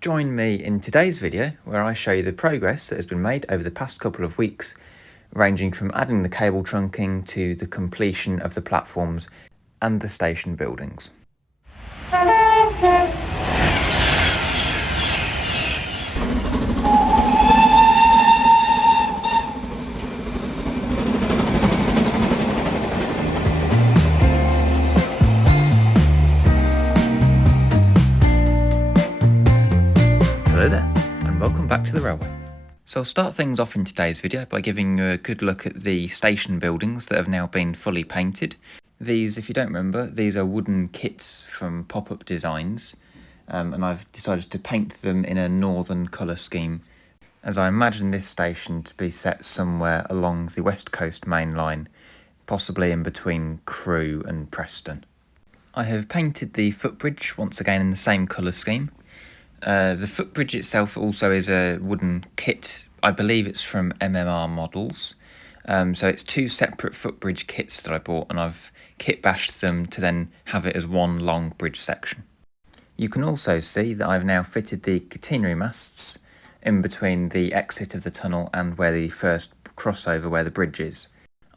Join me in today's video where I show you the progress that has been made over the past couple of weeks, ranging from adding the cable trunking to the completion of the platforms and the station buildings. Hello there, and welcome back to the railway. So I'll start things off in today's video by giving you a good look at the station buildings that have now been fully painted. These, if you don't remember, these are wooden kits from Pop-Up Designs, and I've decided to paint them in a northern colour scheme, as I imagine this station to be set somewhere along the West Coast main line, possibly in between Crewe and Preston. I have painted the footbridge once again in the same colour scheme. The footbridge itself also is a wooden kit. I believe it's from MMR Models. So it's two separate footbridge kits that I bought, and I've kit bashed them to then have it as one long bridge section. You can also see that I've now fitted the catenary masts in between the exit of the tunnel and where the first crossover where the bridge is.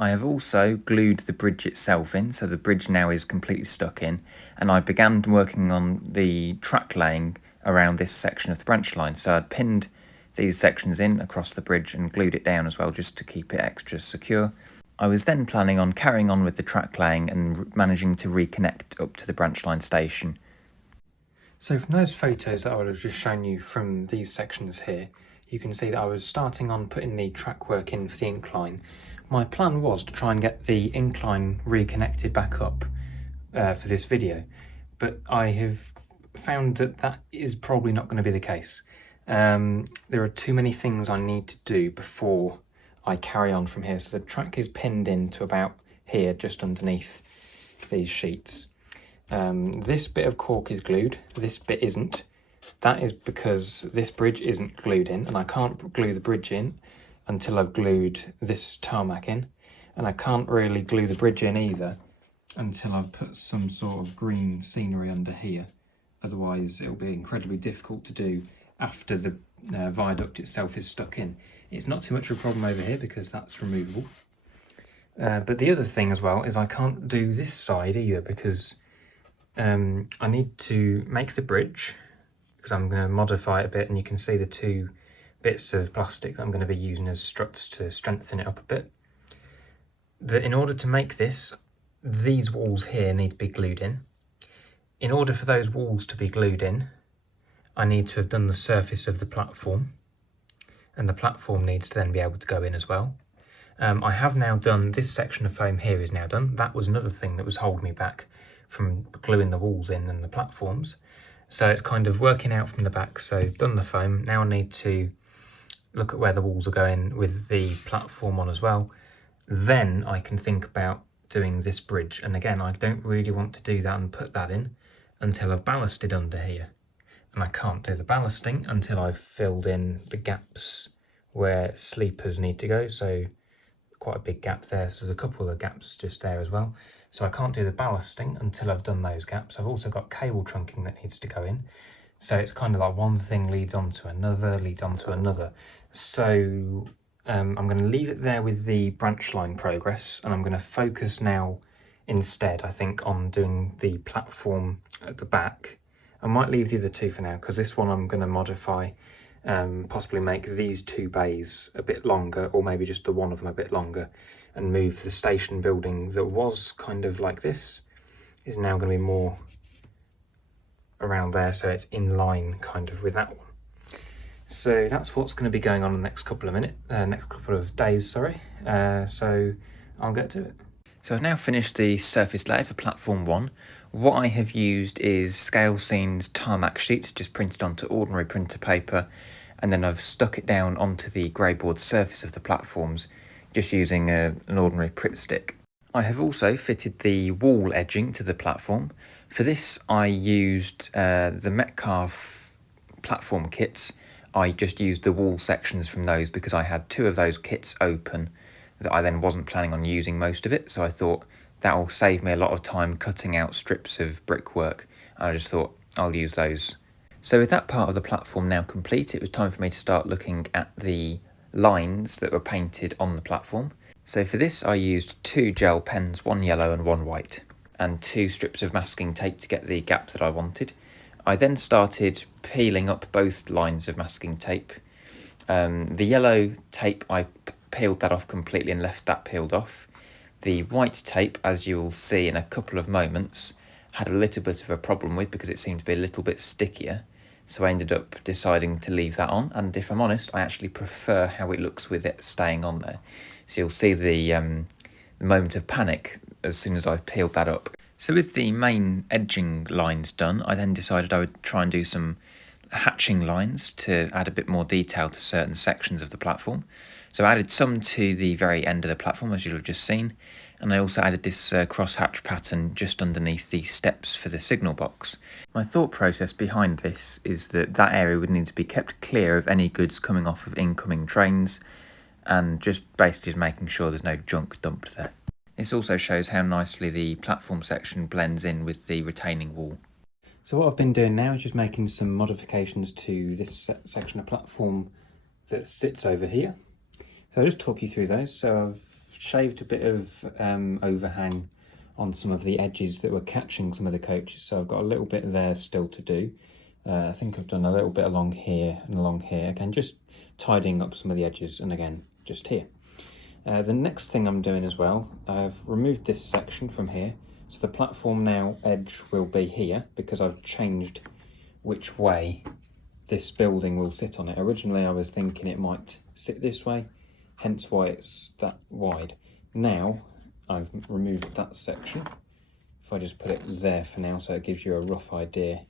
I have also glued the bridge itself in, so the bridge now is completely stuck in, and I began working on the track laying around this section of the branch line. So I'd pinned these sections in across the bridge and glued it down as well, just to keep it extra secure. I was then planning on carrying on with the track laying and managing to reconnect up to the branch line station. So from those photos that I would have just shown you from these sections here, you can see that I was starting on putting the track work in for the incline. My plan was to try and get the incline reconnected back up for this video, but I have found that that is probably not going to be the case. There are too many things I need to do before I carry on from here. So the track is pinned in to about here, just underneath these sheets. This bit of cork is glued, this bit isn't. That is because this bridge isn't glued in, and I can't glue the bridge in until I've glued this tarmac in, and I can't really glue the bridge in either until I've put some sort of green scenery under here. Otherwise it'll be incredibly difficult to do after the viaduct itself is stuck in. It's not too much of a problem over here because that's removable. But the other thing as well is I can't do this side either, because I need to make the bridge, because I'm going to modify it a bit, and you can see the two bits of plastic that I'm going to be using as struts to strengthen it up a bit. In order to make this, these walls here need to be glued in. In order for those walls to be glued in, I need to have done the surface of the platform, and the platform needs to then be able to go in as well. I have now done, this section of foam here is now done. That was another thing that was holding me back from gluing the walls in and the platforms. So it's kind of working out from the back. So done the foam, now I need to look at where the walls are going with the platform on as well. Then I can think about doing this bridge. And again, I don't really want to do that and put that in until I've ballasted under here. And I can't do the ballasting until I've filled in the gaps where sleepers need to go. So quite a big gap there. So there's a couple of gaps just there as well. So I can't do the ballasting until I've done those gaps. I've also got cable trunking that needs to go in. So it's kind of like one thing leads on to another, leads on to another. So I'm going to leave it there with the branch line progress, and I'm going to focus now instead, I think, on doing the platform at the back. I might leave the other two for now, because this one I'm going to modify, possibly make these two bays a bit longer, or maybe just the one of them a bit longer, and move the station building that was kind of like this, is now going to be more around there, so it's in line kind of with that one. So that's what's going to be going on in the next couple of days, sorry. So I'll get to it. So I've now finished the surface layer for platform 1. What I have used is Scale Scene's tarmac sheets, just printed onto ordinary printer paper, and then I've stuck it down onto the grey board surface of the platforms, just using an ordinary Pritt stick. I have also fitted the wall edging to the platform. For this I used the Metcalfe platform kits. I just used the wall sections from those because I had two of those kits open that I then wasn't planning on using most of it, so I thought that will save me a lot of time cutting out strips of brickwork, and I just thought I'll use those So with that part of the platform now complete, it was time for me to start looking at the lines that were painted on the platform. So for this I used 2 gel pens, one yellow and one white, and 2 strips of masking tape to get the gaps that I wanted. I then started peeling up both lines of masking tape. The yellow tape, I peeled that off completely and left that peeled off. The white tape, as you will see in a couple of moments, had a little bit of a problem with because it seemed to be a little bit stickier. So I ended up deciding to leave that on, and if I'm honest, I actually prefer how it looks with it staying on there. So you'll see the moment of panic as soon as I peeled that up. So with the main edging lines done, I then decided I would try and do some hatching lines to add a bit more detail to certain sections of the platform. So I added some to the very end of the platform, as you'll have just seen, and I also added this cross-hatch pattern just underneath the steps for the signal box. My thought process behind this is that that area would need to be kept clear of any goods coming off of incoming trains, and just basically making sure there's no junk dumped there. This also shows how nicely the platform section blends in with the retaining wall. So what I've been doing now is just making some modifications to this section of platform that sits over here. So I'll just talk you through those. So I've shaved a bit of overhang on some of the edges that were catching some of the coaches. So I've got a little bit there still to do. I think I've done a little bit along here and along here. Again, just tidying up some of the edges, and again, just here. The next thing I'm doing as well, I've removed this section from here. So the platform now edge will be here because I've changed which way this building will sit on it. Originally I was thinking it might sit this way, hence why it's that wide. Now I've removed that section. If I just put it there for now so it gives you a rough idea.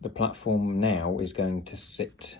The platform now is going to sit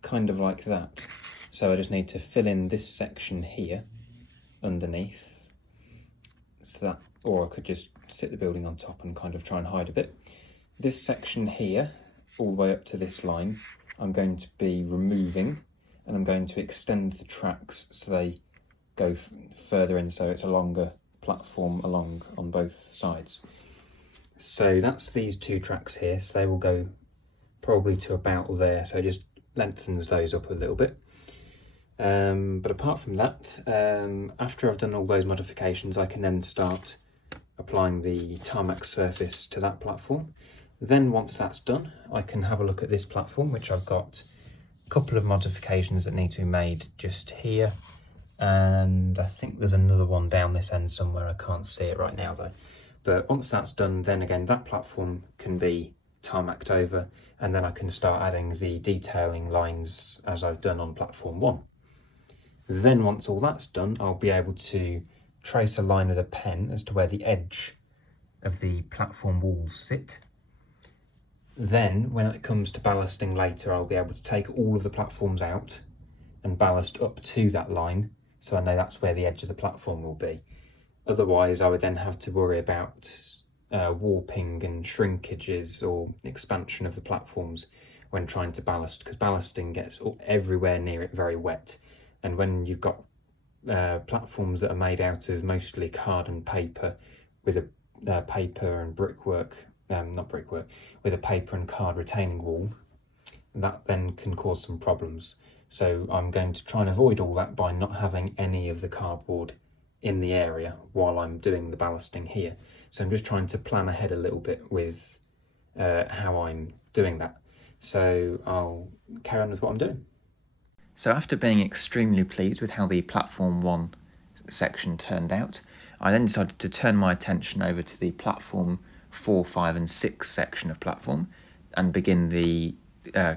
kind of like that. So I just need to fill in this section here underneath. So that, or I could just sit the building on top and kind of try and hide a bit. This section here, all the way up to this line, I'm going to be removing, and I'm going to extend the tracks so they go further in, so it's a longer platform along on both sides. So that's these 2 tracks here, so they will go probably to about there, so it just lengthens those up a little bit. But apart from that, after I've done all those modifications, I can then start applying the tarmac surface to that platform. Then once that's done, I can have a look at this platform, which I've got a couple of modifications that need to be made just here, and I think there's another one down this end somewhere. I can't see it right now though. But once that's done, then again that platform can be tarmacked over, and then I can start adding the detailing lines as I've done on platform 1. Then once all that's done, I'll be able to trace a line with a pen as to where the edge of the platform walls sit. Then when it comes to ballasting later, I'll be able to take all of the platforms out and ballast up to that line, so I know that's where the edge of the platform will be. Otherwise I would then have to worry about warping and shrinkages or expansion of the platforms when trying to ballast, because ballasting gets everywhere near it very wet. And when you've got platforms that are made out of mostly card and paper with a paper and brickwork, not brickwork, with a paper and card retaining wall, that then can cause some problems. So I'm going to try and avoid all that by not having any of the cardboard in the area while I'm doing the ballasting here. So I'm just trying to plan ahead a little bit with how I'm doing that. So I'll carry on with what I'm doing. So after being extremely pleased with how the platform 1 section turned out, I then decided to turn my attention over to the platform 4, 5 and 6 section of platform and begin the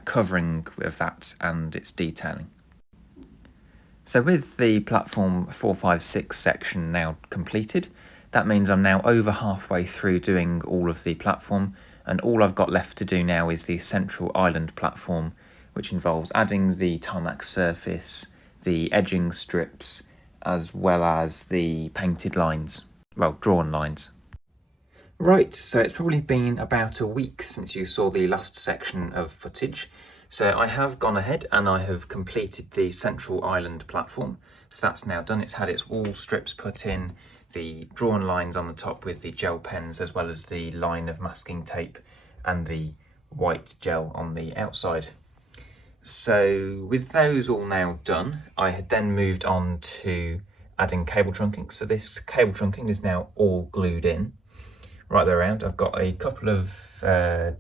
covering of that and its detailing. So with the platform 4, 5, 6 section now completed, that means I'm now over halfway through doing all of the platform, and all I've got left to do now is the central island platform, which involves adding the tarmac surface, the edging strips, as well as the painted lines, well, drawn lines. Right, so it's probably been about a week since you saw the last section of footage. So I have gone ahead and I have completed the central island platform. So that's now done. It's had its wall strips put in, the drawn lines on the top with the gel pens, as well as the line of masking tape and the white gel on the outside. So with those all now done, I had then moved on to adding cable trunking. So this cable trunking is now all glued in right the way around. I've got a couple of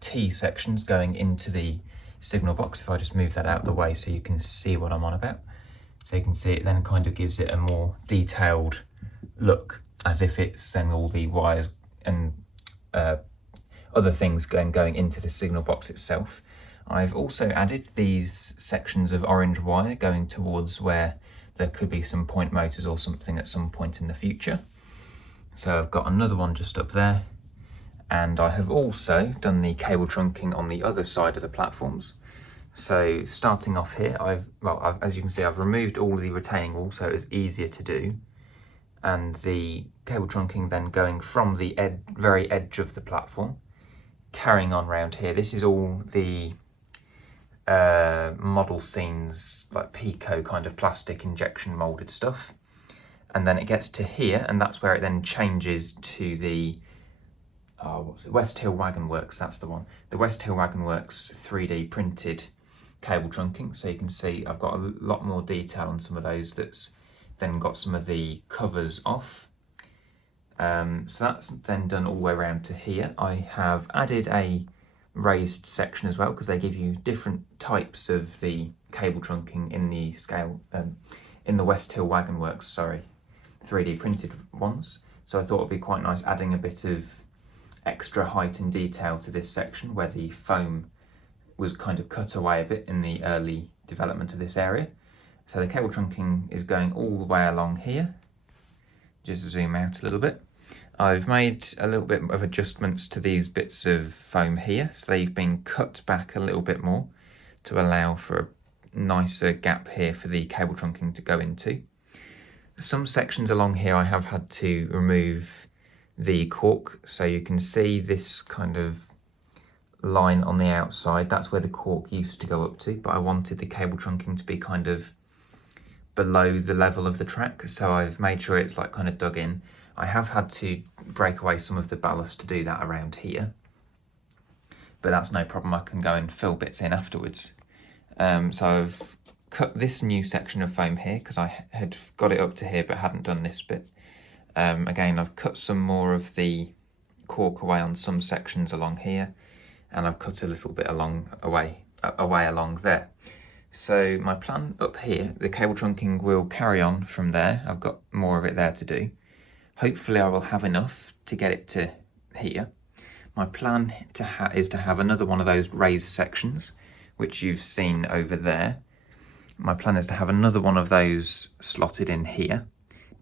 T sections going into the signal box. If I just move that out of the way so you can see what I'm on about. So you can see it then kind of gives it a more detailed look, as if it's then all the wires and other things going into the signal box itself. I've also added these sections of orange wire going towards where there could be some point motors or something at some point in the future. So I've got another one just up there, and I have also done the cable trunking on the other side of the platforms. So starting off here, as you can see, I've removed all the retaining wall so it was easier to do, and the cable trunking then going from the very edge of the platform, carrying on round here. This is all the model scenes, like Pico kind of plastic injection molded stuff, and then it gets to here, and that's where it then changes to the West Hill Wagon Works. That's the one, the West Hill Wagon Works 3D printed cable trunking. So you can see I've got a lot more detail on some of those. That's then got some of the covers off. So that's then done all the way around to here. I have added a raised section as well, because they give you different types of the cable trunking in the scale, in the West Hill Wagon Works, 3D printed ones. So I thought it'd be quite nice adding a bit of extra height and detail to this section where the foam was kind of cut away a bit in the early development of this area. So the cable trunking is going all the way along here. Just zoom out a little bit. I've made a little bit of adjustments to these bits of foam here, so they've been cut back a little bit more to allow for a nicer gap here for the cable trunking to go into. Some sections along here I have had to remove the cork, so you can see this kind of line on the outside. That's where the cork used to go up to, but I wanted the cable trunking to be kind of below the level of the track, so I've made sure it's like kind of dug in. I have had to break away some of the ballast to do that around here, but that's no problem. I can go and fill bits in afterwards. So I've cut this new section of foam here because I had got it up to here but hadn't done this bit. Again, I've cut some more of the cork away on some sections along here, and I've cut a little bit away along there. So my plan up here, the cable trunking will carry on from there. I've got more of it there to do. Hopefully I will have enough to get it to here. My plan is to have another one of those raised sections, which you've seen over there. My plan is to have another one of those slotted in here,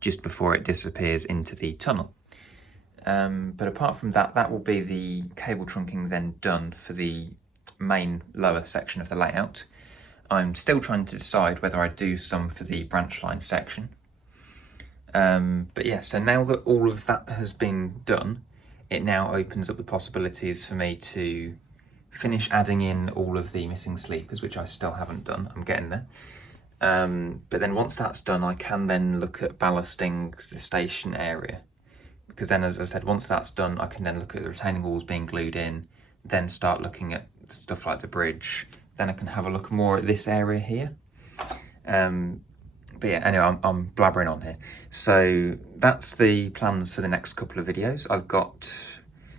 just before it disappears into the tunnel. But apart from that, that will be the cable trunking then done for the main lower section of the layout. I'm still trying to decide whether I do some for the branch line section. But yeah, so now that all of that has been done, it now opens up the possibilities for me to finish adding in all of the missing sleepers, which I still haven't done. I'm getting there. But then once that's done, I can then look at ballasting the station area. Because then, as I said, once that's done, I can then look at the retaining walls being glued in, then start looking at stuff like the bridge. Then I can have a look more at this area here. But yeah, anyway, I'm blabbering on here. So that's the plans for the next couple of videos. I've got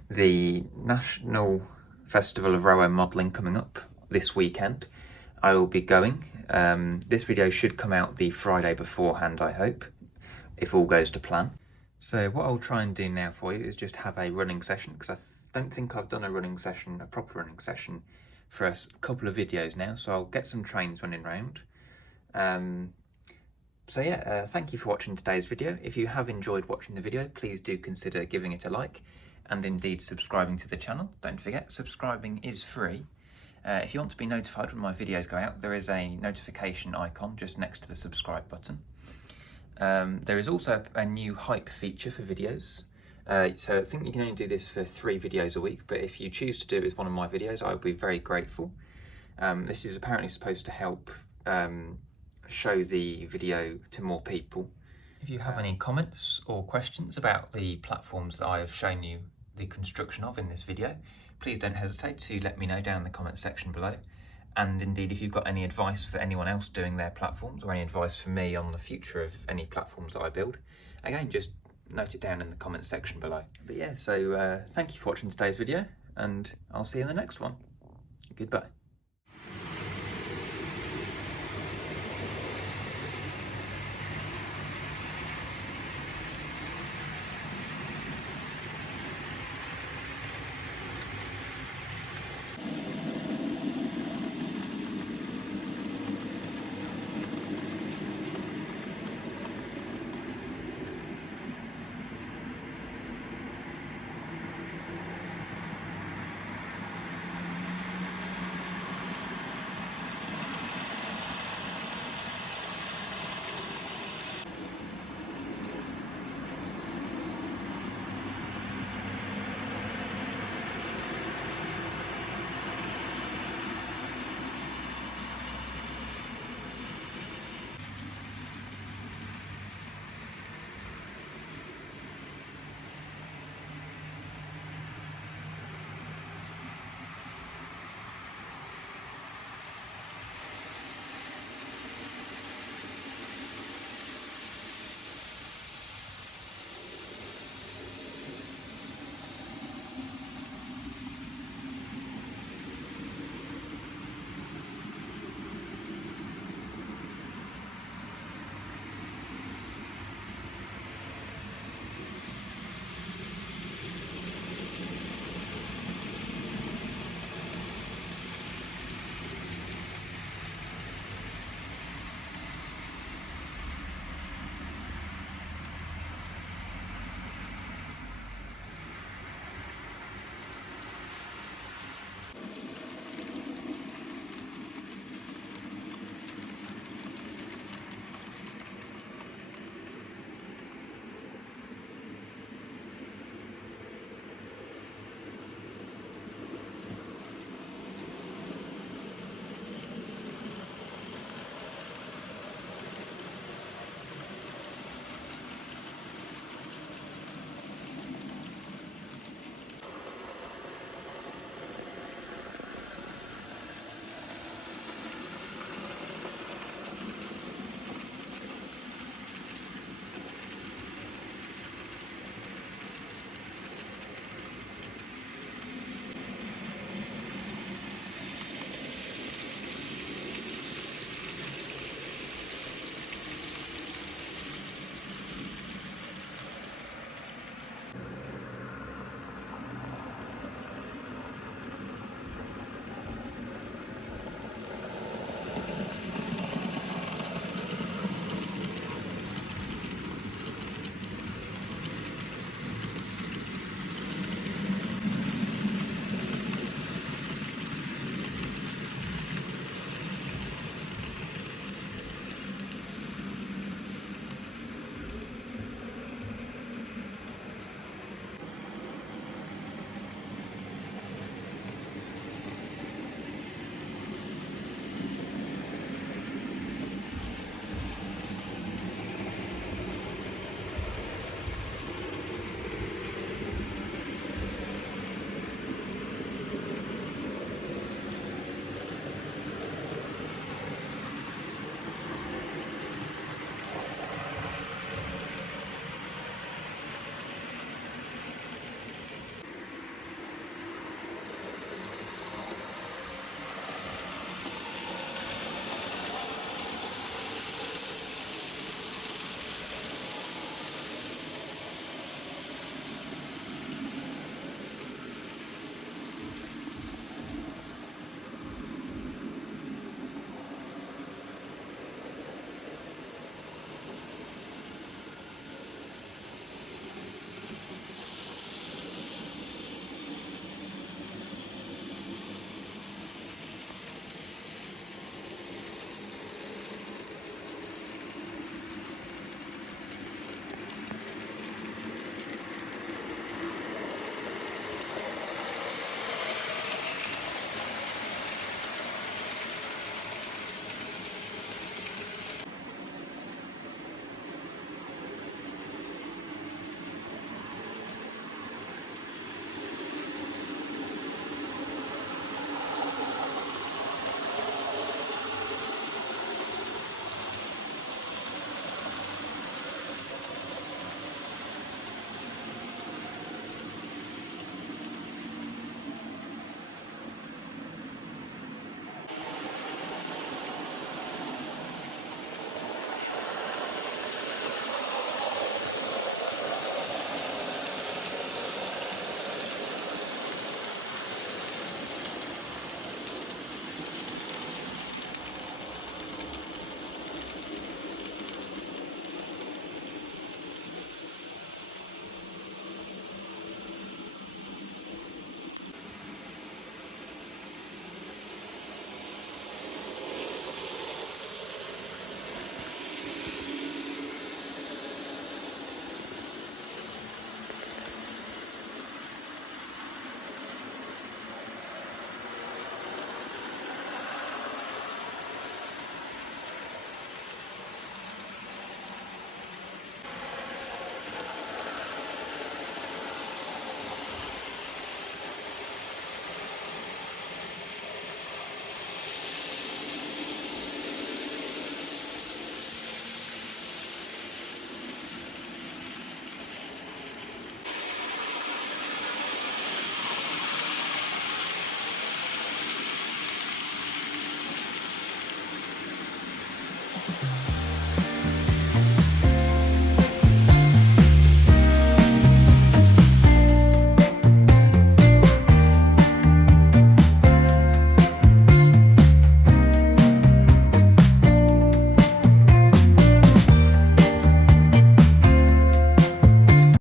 the National Festival of Railway Modelling coming up this weekend. I will be going. This video should come out the Friday beforehand, I hope, if all goes to plan. So what I'll try and do now for you is just have a running session, because I don't think I've done a proper running session for a couple of videos now, so I'll get some trains running round. So yeah, thank you for watching today's video. If you have enjoyed watching the video, please do consider giving it a like, and indeed subscribing to the channel. Don't forget, subscribing is free. If you want to be notified when my videos go out, there is a notification icon just next to the subscribe button. There is also a new hype feature for videos. So I think you can only do this for 3 videos a week, but if you choose to do it with one of my videos, I would be very grateful. This is apparently supposed to help show the video to more people. If you have any comments or questions about the platforms that I have shown you the construction of in this video, please don't hesitate to let me know down in the comments section below. And indeed, if you've got any advice for anyone else doing their platforms, or any advice for me on the future of any platforms that I build, again, just note it down in the comments section below. But yeah, so thank you for watching today's video, and I'll see you in the next one. Goodbye.